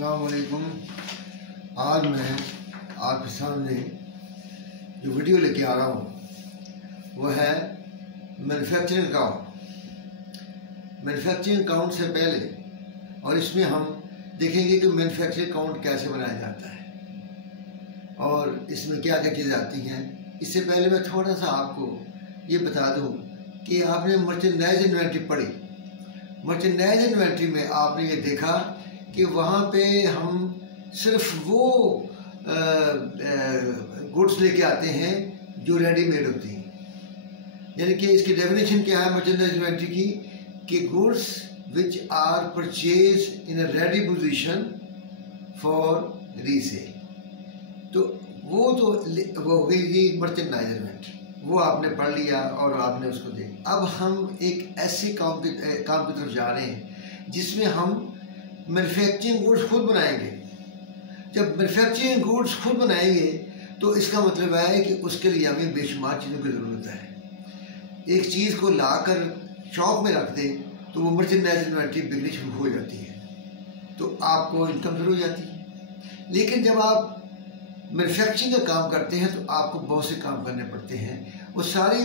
अस्सलाम वालेकुम। आज मैं आपके सामने जो वीडियो लेके आ रहा हूँ वो है मैन्युफैक्चरिंग अकाउंट। मैन्युफैक्चरिंग अकाउंट से पहले और इसमें हम देखेंगे कि मैन्युफैक्चरिंग अकाउंट कैसे बनाया जाता है और इसमें क्या क्या चीज़ें आती हैं। इससे पहले मैं थोड़ा सा आपको ये बता दूँ कि आपने मर्चेंडाइज इन्वेंट्री पढ़ी। मर्चेंडाइज इन्वेंट्री में आपने ये देखा कि वहाँ पे हम सिर्फ वो गुड्स लेके आते हैं जो रेडीमेड होती हैं। यानी कि इसकी डेफिनेशन क्या है मर्चेंडाइज इन्वेंट्री की कि goods which are purchase in a ready position for resale. तो वो हो गई ये मर्चेंडाइज इन्वेंट्री, वो आपने पढ़ लिया और आपने उसको देखा। अब हम एक ऐसे काम की तरफ जा रहे हैं जिसमें हम मैन्युफैक्चरिंग गुड्स खुद बनाएंगे। जब मैन्युफैक्चरिंग गुड्स खुद बनाएंगे तो इसका मतलब है कि उसके लिए हमें बेशुमार चीज़ों की ज़रूरत है। एक चीज़ को लाकर शॉप में रख दें तो वो मर्चेंडाइज इन्वेंट्री बिकनी शुरू हो जाती है, तो आपको इनकम शुरू हो जाती है। लेकिन जब आप मैन्युफैक्चरिंग का काम करते हैं तो आपको बहुत से काम करने पड़ते हैं। वो सारी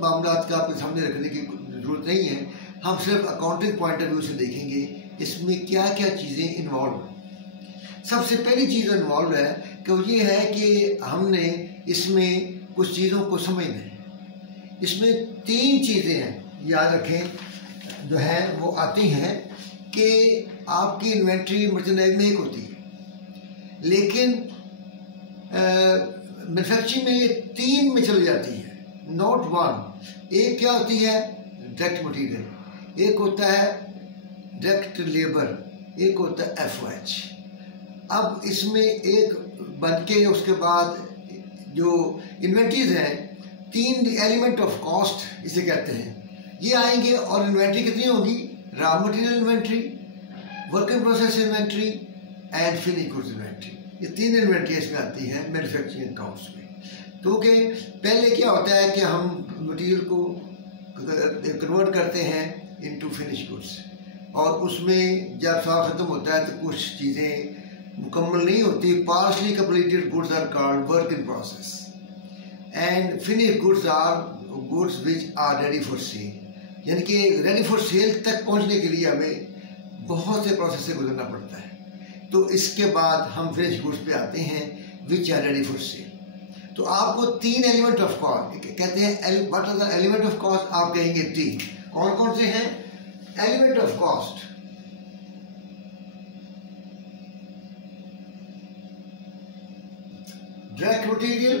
मामला का आपके सामने रखने की ज़रूरत नहीं है। हम सिर्फ अकाउंटिंग पॉइंट ऑफ व्यू से देखेंगे इसमें क्या क्या चीज़ें इन्वॉल्व हैं। सबसे पहली चीज़ इन्वॉल्व है कि वो ये है कि हमने इसमें कुछ चीज़ों को समझना है। इसमें 3 चीज़ें हैं, याद रखें, जो है वो आती हैं कि आपकी इन्वेंट्री मर्चेंडाइज में एक होती है, लेकिन मैन्युफैक्चरिंग में ये 3 में चली जाती है, नॉट 1। एक क्या होती है डायरेक्ट मटीरियल, एक होता है डायरेक्ट लेबर, एक होता है FOH। अब इसमें एक बन के उसके बाद जो इन्वेंट्रीज हैं 3 एलिमेंट ऑफ कॉस्ट इसे कहते हैं, ये आएंगे और इन्वेंट्री कितनी होगी? Raw material inventory, work in process inventory and finish goods inventory. ये 3 इन्वेंट्री इसमें आती हैं मैन्युफैक्चरिंग अकाउंट्स में। क्योंकि पहले क्या होता है कि हम मटेरियल को कन्वर्ट करते हैं इनटू फिनिश गुड्स, और उसमें जब साल ख़त्म होता है तो कुछ चीज़ें मुकम्मल नहीं होती। Partially completed goods are called work in process and finish goods are goods which are ready for sale. यानी कि रेडी फॉर सेल तक पहुंचने के लिए हमें बहुत से प्रोसेस से गुजरना पड़ता है। तो इसके बाद हम फिनिश गुड्स पे आते हैं which are ready for sale. तो आपको 3 एलिमेंट ऑफ कॉस्ट कहते हैं। What are the element of cost? आप कहेंगे 3। कौन कौन से हैं element of cost? Direct material,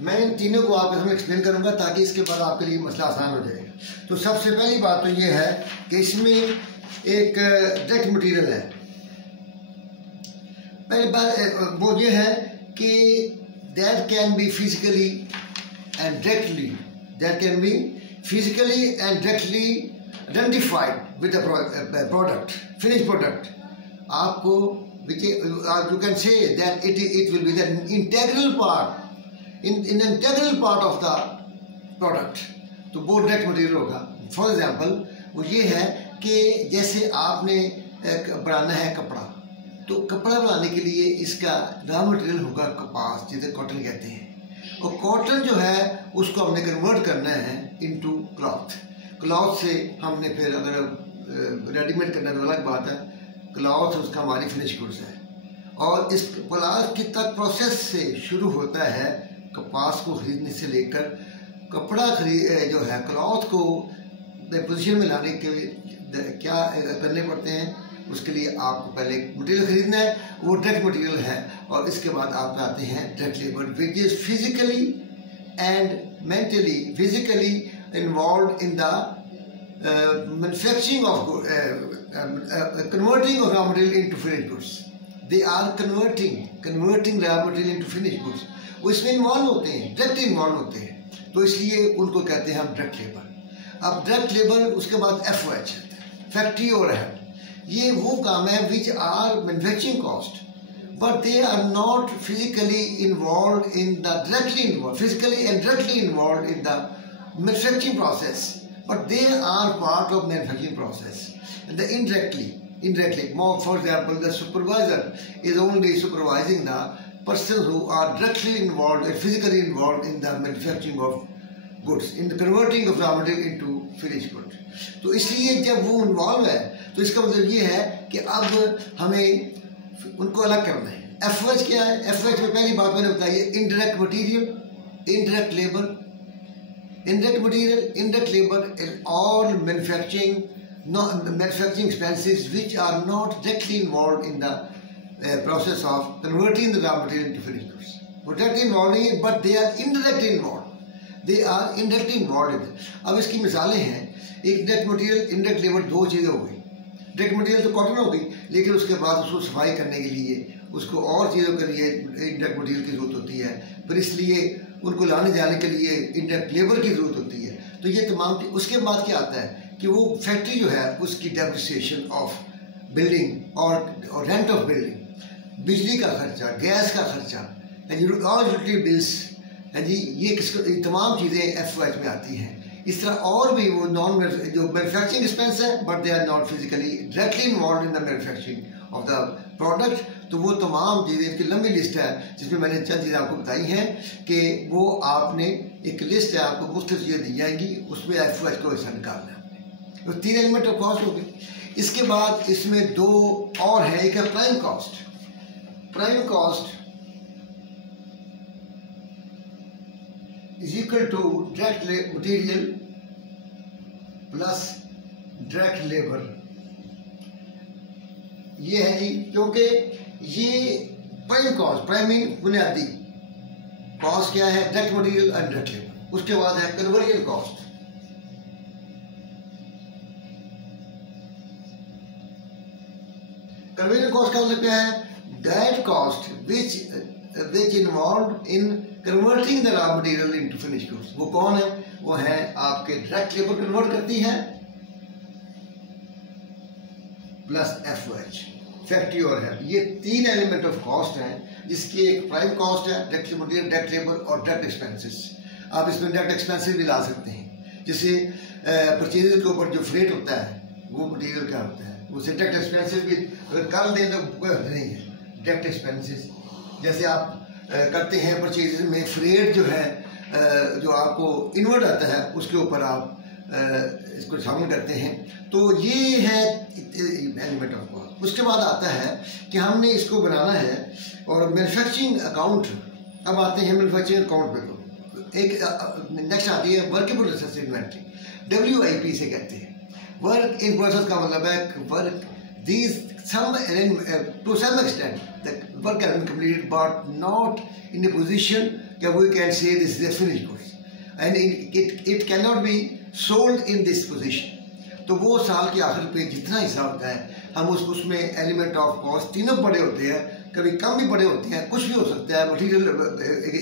मैं इन तीनों को आपके सामने एक्सप्लेन करूंगा ताकि इसके बाद आपके लिए मसला आसान हो जाएगा। तो सबसे पहली बात तो ये है कि इसमें एक डायरेक्ट मटेरियल है। पहली बात वो ये है कि that can be physically and directly, that can be physically and directly identified with the product, finish product. आपको you can say that it will be the integral part in an integral part of the product। तो वो direct material होगा। For example वो ये है कि जैसे आपने बनाना है कपड़ा, तो कपड़ा बनाने के लिए इसका रॉ मटेरियल होगा कपास, जिसे कॉटन कहते हैं। और कॉटन जो है उसको हमने कन्वर्ट करना है इनटू क्लॉथ। क्लॉथ से हमने फिर अगर रेडीमेड करना तो अलग बात है, क्लॉथ उसका हमारी फिनिश गुड्स है। और इस क्लॉथ की तक प्रोसेस से शुरू होता है कपास को खरीदने से लेकर कपड़ा जो है क्लॉथ को पोजीशन में लाने के क्या करने पड़ते हैं। उसके लिए आपको पहले मटेरियल खरीदना है, वो डायरेक्ट मटेरियल है। और इसके बाद आप आते हैं direct labour which is physically and mentally physically involve in the manufacturing of converting of raw material into finish goods. They are converting raw material into finish goods. वो इसमें इन्वॉल्व होते हैं, डायरेक्ट इन्वॉल्व होते हैं, तो इसलिए उनको कहते हैं हम डायरेक्ट लेबर। अब डायरेक्ट लेबर उसके बाद FOH फैक्ट्री ओवरहेड। ये वो काम है which are manufacturing cost. but they are not physically involved in the physically and directly involved in the manufacturing process, but they are part of manufacturing process. And the indirectly, more, for example, the supervisor is only supervising the persons who are directly involved and physically involved in the manufacturing of goods, in the converting of raw material into finished goods. तो इसलिए जब वो involve है तो इसका मतलब ये है कि अब हमें उनको अलग करना है। FOH क्या है? FOH में पहली बात मैंने बताई है, indirect material, indirect labor, indirect labor and all manufacturing expenses which are not directly involved in the process of converting the raw material into finished goods. Directly involved नहीं है, but they are indirectly involved. They are indirectly involved in it. अब इसकी मिसालें हैं, एक direct material, indirect labour, दो चीज़ें हो गई। डायरेक्ट मटेरियल तो कॉटन हो गई, लेकिन उसके बाद उसको सफाई करने के लिए उसको और चीज़ों के लिए इनडायरेक्ट मटेरियल की ज़रूरत होती है, फिर इसलिए उनको लाने जाने के लिए इनडायरेक्ट लेबर की ज़रूरत होती है। तो ये तमाम, उसके बाद क्या आता है कि वो फैक्ट्री जो है उसकी डेप्रिसिएशन ऑफ बिल्डिंग और रेंट ऑफ बिल्डिंग, बिजली का खर्चा, गैस का खर्चा, और यूटिलिटी बिल्स है जी, ये तमाम चीज़ें FOH में आती हैं। इस तरह और भी वो जो मैन्युफैक्चरिंग एक्सपेंस है, but they are not physically directly involve in the manufacturing of the product. तो वो तमाम चीज़ें, इसकी लंबी लिस्ट है जिसमें मैंने चंद चीज़ें आपको बताई हैं कि वो आपने एक लिस्ट है, आपको मुख्तलिफ चीज़ें दी जाएंगी, उसमें FOH को हिस्सा निकालना है। तो 3 एलिमेंट ऑफ कॉस्ट हो गई। इसके बाद इसमें 2 और हैं, एक है prime cost. Prime cost is equal to direct material plus direct labor। ये है जी, क्योंकि ये प्राइम कॉस्ट, प्राइम मीन बुनियादी कॉस्ट क्या है? Direct material and direct labour. उसके बाद है कन्वर्जन कॉस्ट। कन्वर्जन कॉस्ट का मतलब क्या है? Direct cost which involved in converting the raw material into finished goods। वो कौन है? वो है आपके डायरेक्ट लेबर कन्वर्ट करती है प्लस FOH, फैक्ट्री और है। ये 3 एलिमेंट ऑफ कॉस्ट हैं, जिसकी एक प्राइम कॉस्ट है, डायरेक्ट मटेरियल, डायरेक्ट लेबर और डायरेक्ट एक्सपेंसेस। आप इसमें डायरेक्ट एक्सपेंसेस भी ला सकते हैं, जैसे परचेज के ऊपर जो फ्रेट होता है वो मटेरियल का होता है, उसे डायरेक्ट एक्सपेंसेस भी अगर कर दें तो कोई नहीं है। डायरेक्ट एक्सपेंसेस जैसे आप करते हैं परचेज में, फ्रेट जो है जो आपको इनवर्ड आता है उसके ऊपर आप इसको शामिल करते हैं, तो ये है एलिमेंट ऑफ कॉस्ट। उसके बाद आता है कि हमने इसको बनाना है और मैन्युफैक्चरिंग अकाउंट। अब आते हैं मैन्युफैक्चरिंग अकाउंट पे। तो एक नेक्स्ट आती है वर्केबल रिसोर्स इन्वेंटरी, WIP से कहते हैं। वर्क इन प्रोसेस का मतलब है work these to some extent the work has been completed but not in a position that we can say this is a finished goods and it cannot be sold in this position। तो वो साल के आखिर पे जितना हिस्सा होता है हम उसमें एलिमेंट ऑफ कॉस्ट तीनों बड़े होते हैं, कभी कम भी बड़े होते हैं, कुछ भी हो सकता है। मटीरियल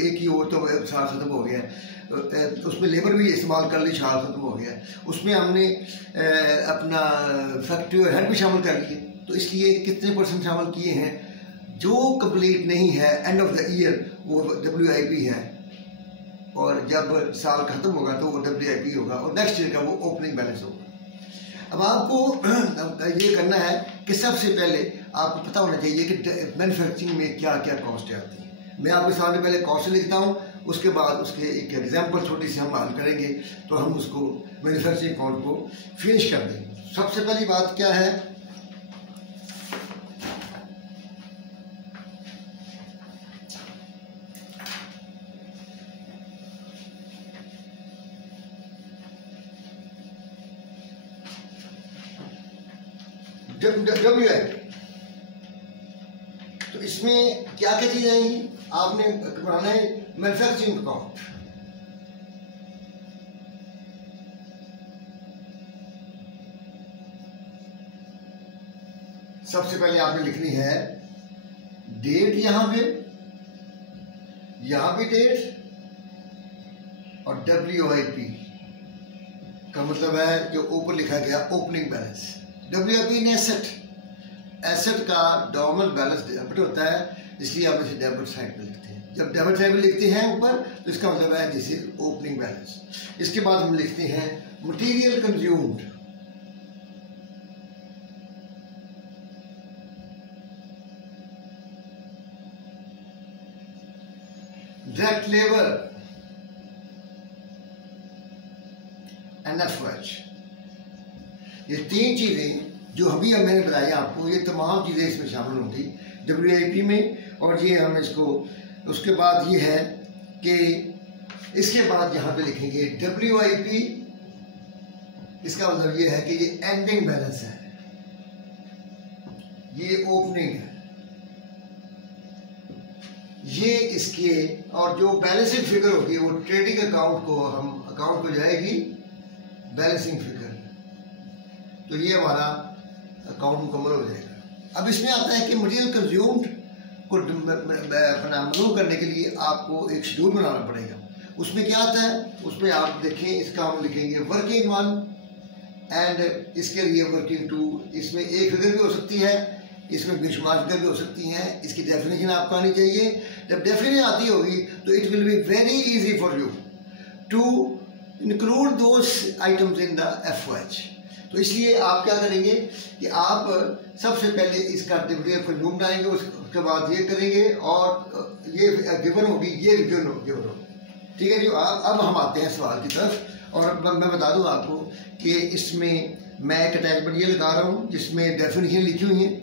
एक ही हो तो साल खत्म हो गया, उसमें लेबर भी इस्तेमाल कर ली, साल खत्म हो गया, उसमें हमने अपना फैक्ट्री और हेड भी शामिल कर लिए। तो इसलिए कितने % शामिल किए हैं? जो कंप्लीट नहीं है एंड ऑफ द ईयर वो WIP है, और जब साल खत्म होगा तो वो WIP होगा, और नेक्स्ट ईयर का वो ओपनिंग बैलेंस होगा। अब आपको ये करना है कि सबसे पहले आपको पता होना चाहिए कि मैन्युफैक्चरिंग में क्या क्या कॉस्ट आती है। मैं आपके सामने पहले कॉस्ट लिखता हूँ, उसके बाद उसके एक एग्जांपल छोटी सी हम हल करेंगे, तो हम उसको मैन्युफैक्चरिंग अकाउंट को फिनिश कर देंगे। सबसे पहली बात क्या है? WIP। तो इसमें क्या क्या चीजें आएंगी? आपने बनाना है मैन्युफैक्चरिंग अकाउंट। सबसे पहले आपने लिखनी है डेट, यहां पे डेट, और WIP का मतलब है जो ऊपर लिखा गया opening balance. WIP in asset का नॉर्मल बैलेंस डेबिट होता है, इसलिए आप इसे डेबिट साइड पे लिखते हैं। जब डेबिट साइड पे लिखते हैं ऊपर तो इसका मतलब है दिस इज ओपनिंग बैलेंस। इसके बाद हम लिखते हैं material consumed. Direct labour and FH. ये तीन चीजें जो अभी अब मैंने बताई आपको, ये तमाम चीजें इसमें शामिल होंगी WIP में। और ये हम इसको उसके बाद ये है कि इसके बाद यहाँ पे लिखेंगे WIP। इसका मतलब ये है कि ये एंडिंग बैलेंस है, ये ओपनिंग है, ये इसके। और जो बैलेंसिंग फिगर होगी वो ट्रेडिंग अकाउंट को जाएगी बैलेंसिंग फिगर। तो ये हमारा अकाउंट मुकम्मल हो जाएगा। अब इसमें आता है कि मटेरियल कंज्यूम्ड को अपना मालूम करने के लिए आपको एक शेड्यूल बनाना पड़ेगा। उसमें क्या आता है, उसमें आप देखें, इसका हम लिखेंगे वर्किंग 1 एंड इसके लिए वर्किंग 2। इसमें एक फिगर भी हो सकती है, इसमें बेशुमार फिगर भी हो सकती हैं। इसकी डेफिनेशन आपको आनी चाहिए। जब डेफिनेशन आती होगी तो it will be very easy for you to include those items in the FOH। तो इसलिए आप क्या करेंगे कि आप सबसे पहले इसका डिविडेंड कंज्यूम बनाएंगे, उसके बाद ये करेंगे और ये गिवन होगी, ये गिवन होगी। ठीक है जी। अब हम आते हैं सवाल की तरफ। और मैं बता दूं आपको कि इसमें मैं एक अटैचमेंट ये लगा रहा हूँ जिसमें डेफिनेशन लिखी हुई है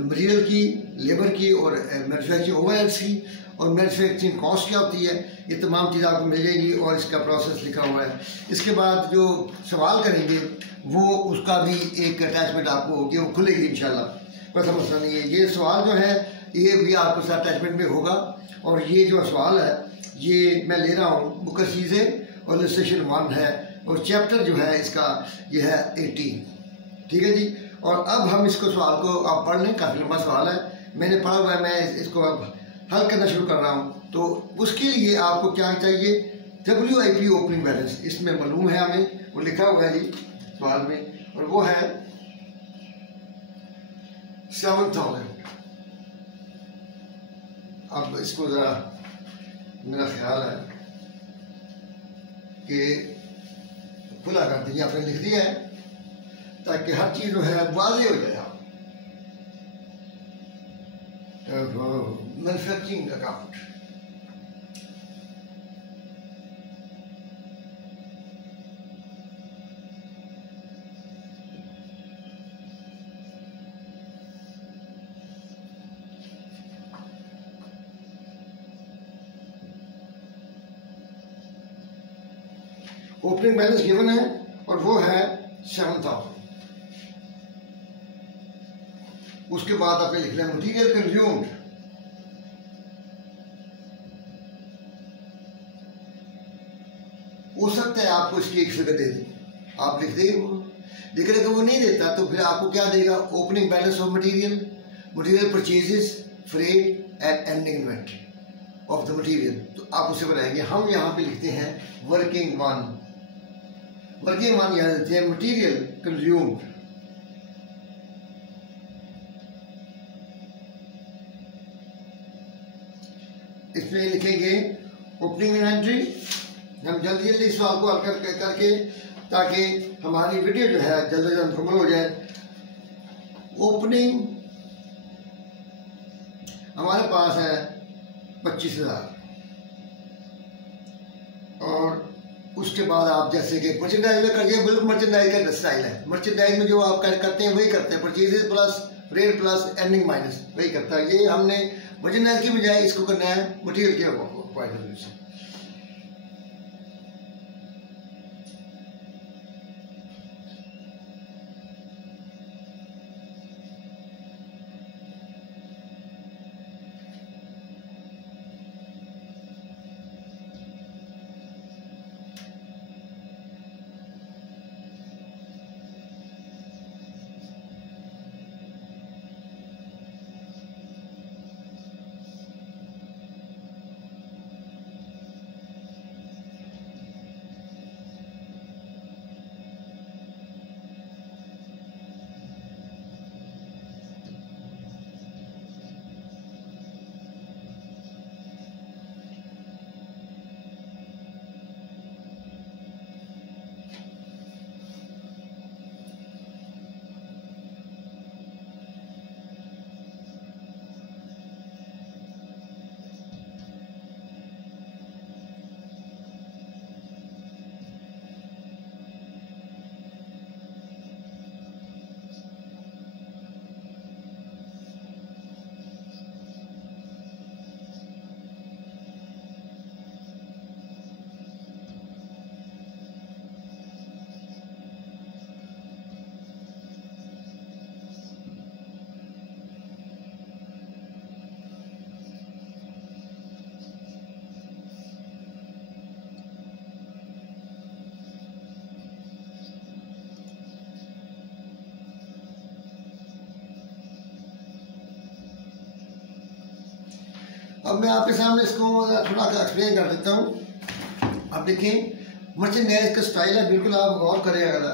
मटेरियल की, लेबर की और मैन्युफैक्चरिंग ओवरहेड्स की, और मैन्युफैक्चरिंग कॉस्ट क्या होती है। ये तमाम चीज़ें आपको मिल जाएंगी और इसका प्रोसेस लिखा हुआ है। इसके बाद जो सवाल करेंगे वो उसका भी एक अटैचमेंट आपको होगी, वो खुलेगी इंशाल्लाह, कोई समस्या नहीं है। ये सवाल जो है ये भी आपको साथ अटैचमेंट में होगा। और ये जो सवाल है ये मैं ले रहा हूँ बुक चीज़ें और इलस्ट्रेशन 1 है, और चैप्टर जो है इसका ये है 18। ठीक है जी। और अब हम इसको सवाल को आप पढ़ लें, काफ़ी लंबा सवाल है, मैंने पढ़ा हुआ है, मैं इसको अब हल करना शुरू कर रहा हूँ। तो उसके लिए आपको क्या चाहिए, WIP ओपनिंग बैलेंस, इसमें मालूम है हमें, वो लिखा हुआ है जी सवाल में, और वो है 7000। अब इसको ज़रा मेरा ख्याल है कि खुला कर दीजिए, आपने लिख दिया है ताकि हर चीज़ जो है वाज़ेह हो जाए। Manufacturing account, opening balance given है और वो है 7000। उसके बाद आपने लिखना है मटीरियल कंज्यूम्ड, हो सकता है आपको इसकी एक फिगर दे दे, आप लिख देंगे। लेकिन अगर वो नहीं देता तो फिर आपको क्या देगा, opening balance of material, material purchases, freight and ending inventory of the material. तो आप उसे बनाएंगे। हम यहाँ पे लिखते हैं वर्किंग 1। वर्किंग 1 यहाँ देते हैं मटीरियल कंज्यूम्ड, इसमें लिखेंगे ओपनिंग इन्वेंट्री। हम जल्दी जल्दी इस सवाल को हल करके ताकि हमारी वीडियो जो है जल्द से जल्द मुकम्मल हो जाए। ओपनिंग हमारे पास है 25,000, और उसके बाद आप जैसे कि मर्चेंडाइज में करिए, बिल्कुल मर्चेंडाइज का स्टाइल है। मर्चेंडाइज में जो आप करते हैं वही करते हैं, purchases plus rate plus ending minus, वही करता है। ये हमने मर्चेंडाइज की बजाय इसको करना है मटेरियल के पॉइंट ऑफ व्यू से। अब मैं आपके सामने इसको थोड़ा एक्सप्लेन कर देता हूँ। आप देखें मर्चेंडाइज का स्टाइल है, बिल्कुल आप गौर करें अगर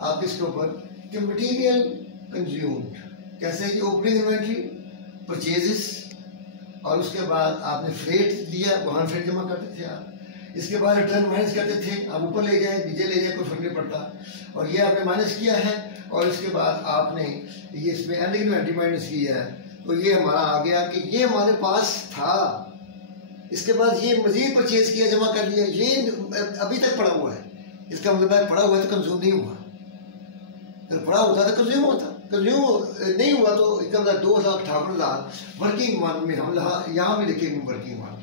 आप इसके ऊपर कि मटेरियल कंज्यूम्ड कैसे है कि ओपनिंग इन्वेंट्री, परचेजेस, और उसके बाद आपने फ्रेट लिया, वहाँ फ्रेट जमा करते थे आप, इसके बाद रिटर्न माइनस करते थे, आप ऊपर ले जाए नीचे ले जाए कोई फर्क नहीं पड़ता, और ये आपने माइनस किया है, और इसके बाद आपने ये इसमें एंडिंग इन्वेंट्री माइनस किया है, तो ये हमारा आ गया कि ये हमारे पास था। इसके बाद ये मजीद परचेज किया, जमा कर लिया, ये अभी तक पड़ा हुआ है। इसका मतलब है पड़ा हुआ है तो कंज्यूम नहीं हुआ, अगर पड़ा होता तो कंज्यूम होता, कंज्यूम नहीं हुआ तो इसका मतलब 2,58,000 वर्किंग वन में हम यहाँ भी लिखेंगे वर्किंग वन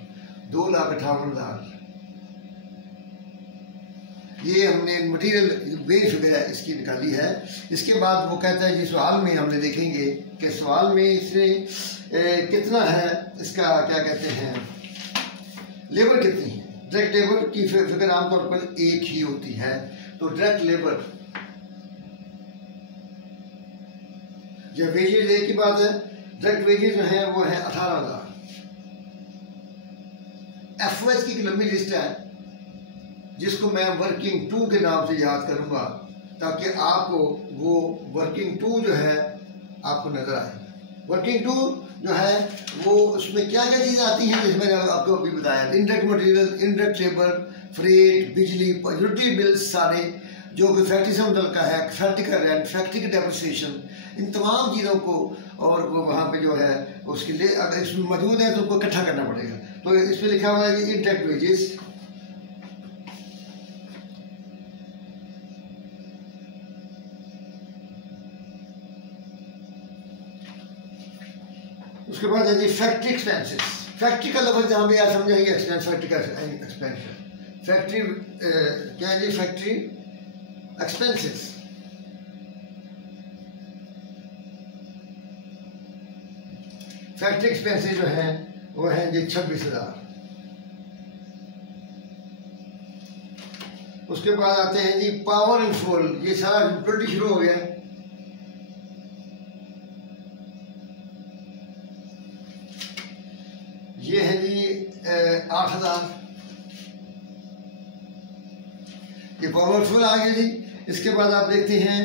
2,58,000 ये हमने मटेरियल वेज फिगर है इसकी निकाली है। इसके बाद वो कहता है जी सवाल में हमने देखेंगे कि सवाल में इसने कितना है, इसका क्या कहते हैं, लेबर कितनी है। डायरेक्ट लेबर की फिगर आमतौर पर एक ही होती है, तो डायरेक्ट लेबर जब वेजेज एक ही बात है, डायरेक्ट वेजेज जो है वो है 18,000। एफओएस की लंबी लिस्ट है जिसको मैं वर्किंग टू के नाम से याद करूंगा ताकि आपको वो वर्किंग टू जो है आपको नजर आए। वर्किंग टू जो है वो उसमें क्या क्या चीज़ आती हैं जैसे मैंने आपको अभी बताया, indirect material, indirect labour, freight, बिजली, यूटिलिटी बिल्स सारे जो कि फैक्ट्री से मुतल्लिक़ है, फैक्ट्री का रेंट, फैक्ट्री की डेप्रिसिएशन, इन तमाम चीज़ों को, और वो वहाँ पे जो है उसके लिए अगर इसमें मौजूद है तो उनको इकट्ठा करना पड़ेगा। तो इसमें लिखा हुआ है कि इंडायरेक्ट वेजेस, उसके बाद है जी फैक्ट्री एक्सपेंसेस। फैक्ट्री का लफ्ज़ जहाँ भी आप समझेंगे एक्सपेंस, फैक्ट्री का एक्सपेंस, फैक्ट्री क्या है जी, फैक्ट्री एक्सपेंसेस। फैक्ट्री एक्सपेंसेस जो हैं वो हैं जी 26,000। उसके बाद आते हैं जी पावर एंड फुल, ये सारा यूटिलिटी शुरू हो गया है। ये है जी 8,000, ये पावरफुल आ गया जी। इसके बाद आप देखते हैं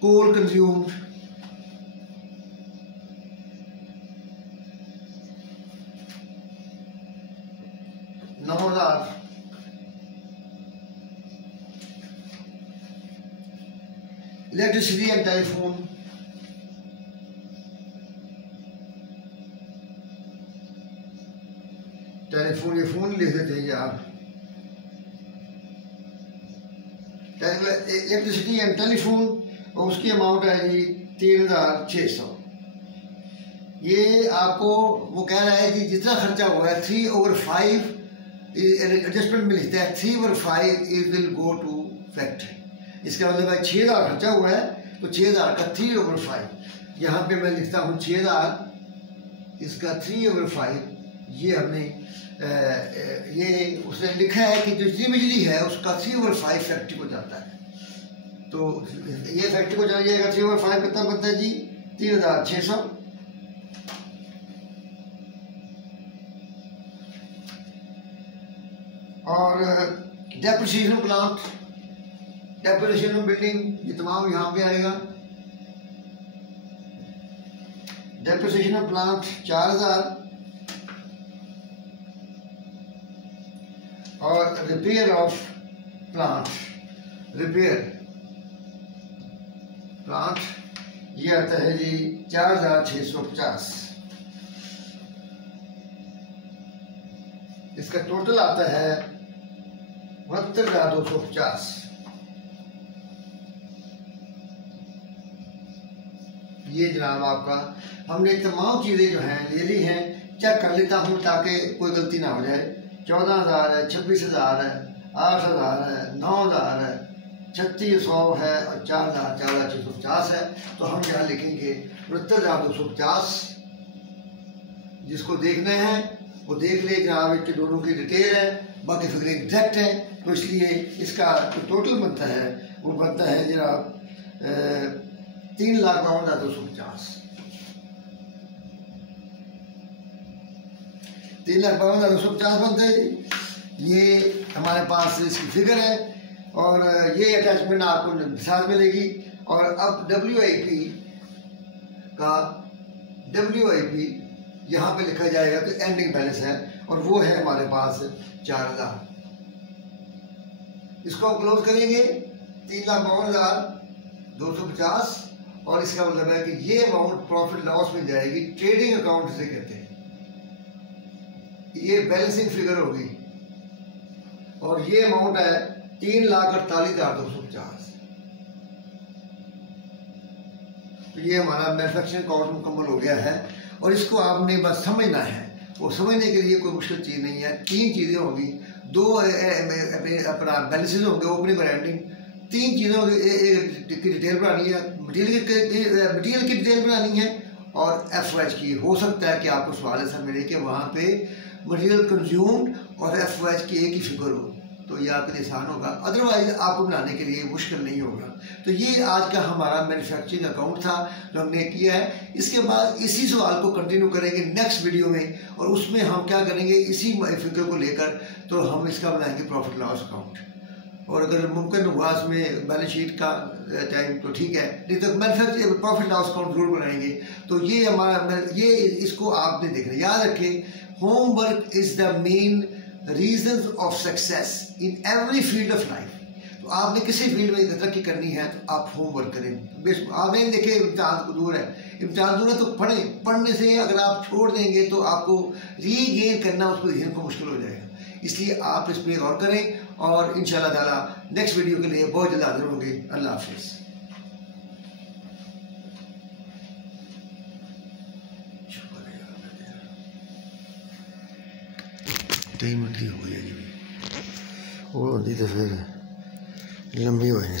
coal consumed, $9,000। Electricity and telephone, telephone, ये फोन लिख देते हैं आप, इलेक्ट्रिसिटी एंड टेलीफोन, और उसकी अमाउंट है जी 3,600। ये आपको वो कह रहा है कि जितना खर्चा हुआ है 3/5 एडजस्टमेंट में लिखता है 3/5 is will go to factory. इसका मतलब है 6,000 खर्चा हुआ है तो 6,000 का 3/5, यहाँ पे मैं लिखता हूँ 6,000, इसका 3/5, ये हमने ये उसने लिखा है कि जो जितनी बिजली है उसका 3/5 फैक्ट्री को जाता है, तो ये फैक्ट्री को चला जाएगा। 3/5 कितना बनता है जी, 3,600। और डेप्रिसिएशन प्लांट, डेप्रिसिएशन बिल्डिंग, ये तमाम यहाँ पे आएगा। डेप्रिसिएशन प्लांट 4,000, और repair of plant, repair plant ये आता है जी 4,650। इसका टोटल आता है 72,250। ये जनाब आपका हमने तमाम चीज़ें जो हैं ले ली हैं, चेक कर लेता हूँ ताकि कोई गलती ना हो जाए। 14,000 है, 26,000 है, 8,000 है, 9,000 है, 3,600 है और 4,000, 4,650 है। तो हम यहाँ लिखेंगे 69,250। जिसको देखना है वो देख ले जनाब, इसके दोनों की डिटेल है, बाकी फिगर एग्जैक्ट है, तो इसलिए इसका जो टोटल बनता है वो बनता है जनाब 3,52,250। 3,52,250 बनते हैं जी। ये हमारे पास इसकी फिगर है और ये अटैचमेंट आपको साथ मिलेगी। और अब WIP का WIP यहाँ पे लिखा जाएगा तो एंडिंग बैलेंस है और वो है हमारे पास 4,000। इसको हम क्लोज करेंगे 3,52,250 और इसका मतलब है कि ये अमाउंट प्रॉफिट लॉस में जाएगी, ट्रेडिंग अकाउंट से कहते हैं। ये बैलेंसिंग फिगर होगी और ये अमाउंट है 3,48,250। तो ये हमारा मैन्युफैक्चरिंग अकाउंट मुकम्मल हो गया है और इसको आपने बस समझना है। वो समझने के लिए कोई मुश्किल चीज़ नहीं है। 3 चीज़ें होंगी, 2 अपना बैलेंसेज होंगे, ओपनिंग और एंडिंग। 3 चीज़ें होंगी, एक की डिटेल बनानी है, मटीरियल की डिटेल बनानी है और FOH की। हो सकता है कि आपको सवाल ऐसा मिले कि वहाँ पे मटीरियल कंज्यूम्ड और FOH की एक ही फिगर हो, तो ये आपके लिए आसान होगा। अदरवाइज आपको बनाने के लिए मुश्किल नहीं होगा। तो ये आज का हमारा मैन्युफैक्चरिंग अकाउंट था जो हमने किया है। इसके बाद इसी सवाल को कंटिन्यू करेंगे नेक्स्ट वीडियो में और उसमें हम क्या करेंगे, इसी फिगर को लेकर तो हम इसका बनाएंगे प्रॉफिट लॉस अकाउंट। और अगर मुमकिन हुआ इसमें बैलेंस शीट का टाइम तो ठीक है, नहीं तो मैन्युफैक्चरिंग प्रॉफिट लॉस अकाउंट जरूर बनाएंगे। तो ये हमारा ये इसको आपने देखना, याद रखें, homework is the main reasons of success in every field of life. तो आपने किसी फील्ड में तरक्की करनी है तो आप होमवर्क करें। आप नहीं देखे इम्तिहान को दूर है, इम्तिहान दूर है तो पढ़ें। पढ़ने से अगर आप छोड़ देंगे तो आपको रीगेन करना उस पर ध्यान को मुश्किल हो जाएगा। इसलिए आप इस पर गौर करें और इंशाल्लाह ताला नेक्स्ट वीडियो के लिए बहुत जल्द हाजिर होंगे। अल्लाह हाफिज़। टाइम हो गई है, वो होती तो फिर लंबी हो जानी।